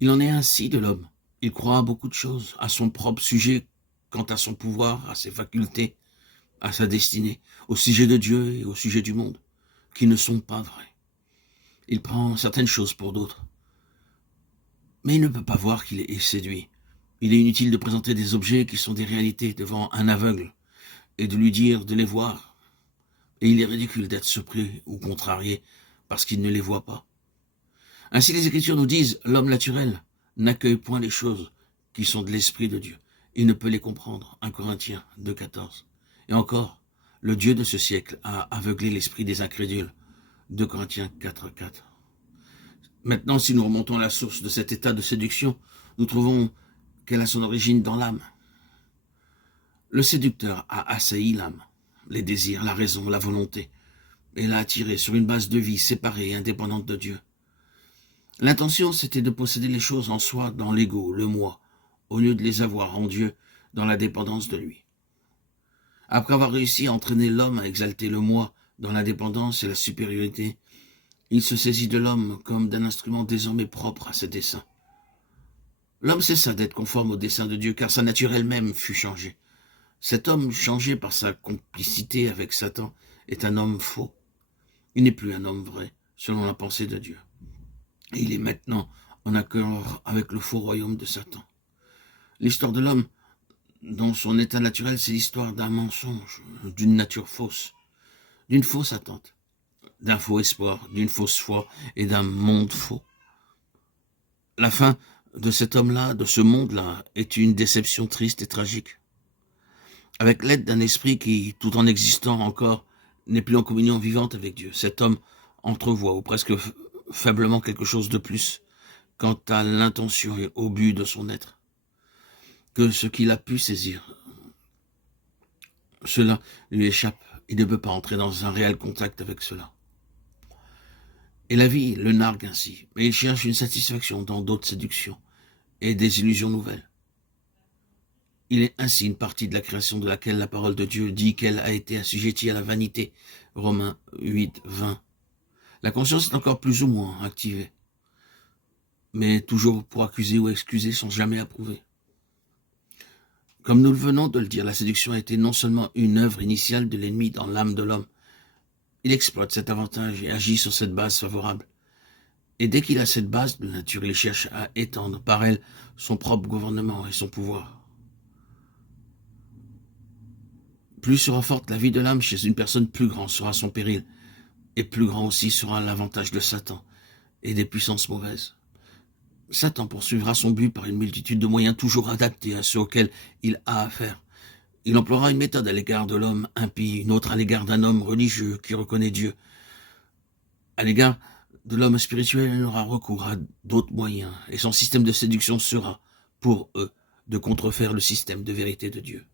Il en est ainsi de l'homme. Il croit à beaucoup de choses, à son propre sujet, quant à son pouvoir, à ses facultés, à sa destinée, au sujet de Dieu et au sujet du monde, qui ne sont pas vrais. Il prend certaines choses pour d'autres. Mais il ne peut pas voir qu'il est séduit. Il est inutile de présenter des objets qui sont des réalités devant un aveugle et de lui dire de les voir. Et il est ridicule d'être surpris ou contrarié parce qu'il ne les voit pas. Ainsi les Écritures nous disent, l'homme naturel n'accueille point les choses qui sont de l'Esprit de Dieu. Il ne peut les comprendre. 1 Corinthiens 2,14. Et encore, le Dieu de ce siècle a aveuglé l'esprit des incrédules. 2 Corinthiens 4,4. Maintenant, si nous remontons à la source de cet état de séduction, nous trouvons qu'elle a son origine dans l'âme. Le séducteur a assailli l'âme, les désirs, la raison, la volonté, et l'a attiré sur une base de vie séparée et indépendante de Dieu. L'intention, c'était de posséder les choses en soi, dans l'ego, le moi, au lieu de les avoir en Dieu, dans la dépendance de lui. Après avoir réussi à entraîner l'homme à exalter le moi dans l'indépendance et la supériorité, il se saisit de l'homme comme d'un instrument désormais propre à ses desseins. L'homme cessa d'être conforme au dessein de Dieu, car sa nature elle-même fut changée. Cet homme, changé par sa complicité avec Satan, est un homme faux. Il n'est plus un homme vrai, selon la pensée de Dieu. Et il est maintenant en accord avec le faux royaume de Satan. L'histoire de l'homme, dans son état naturel, c'est l'histoire d'un mensonge, d'une nature fausse, d'une fausse attente, d'un faux espoir, d'une fausse foi et d'un monde faux. La fin de cet homme-là, de ce monde-là, est une déception triste et tragique. Avec l'aide d'un esprit qui, tout en existant encore, n'est plus en communion vivante avec Dieu, cet homme entrevoit, ou presque faiblement, quelque chose de plus quant à l'intention et au but de son être, que ce qu'il a pu saisir. Cela lui échappe, il ne peut pas entrer dans un réel contact avec cela. Et la vie le nargue ainsi, mais il cherche une satisfaction dans d'autres séductions et des illusions nouvelles. Il est ainsi une partie de la création de laquelle la parole de Dieu dit qu'elle a été assujettie à la vanité. Romains 8, 20. La conscience est encore plus ou moins activée, mais toujours pour accuser ou excuser sans jamais approuver. Comme nous venons de le dire, la séduction a été non seulement une œuvre initiale de l'ennemi dans l'âme de l'homme, il exploite cet avantage et agit sur cette base favorable. Et dès qu'il a cette base de nature, il cherche à étendre par elle son propre gouvernement et son pouvoir. Plus sera forte la vie de l'âme chez une personne, plus grand sera son péril, et plus grand aussi sera l'avantage de Satan et des puissances mauvaises. Satan poursuivra son but par une multitude de moyens toujours adaptés à ceux auxquels il a affaire. Il emploiera une méthode à l'égard de l'homme impie, une autre à l'égard d'un homme religieux qui reconnaît Dieu. À l'égard de l'homme spirituel, il aura recours à d'autres moyens, et son système de séduction sera, pour eux, de contrefaire le système de vérité de Dieu.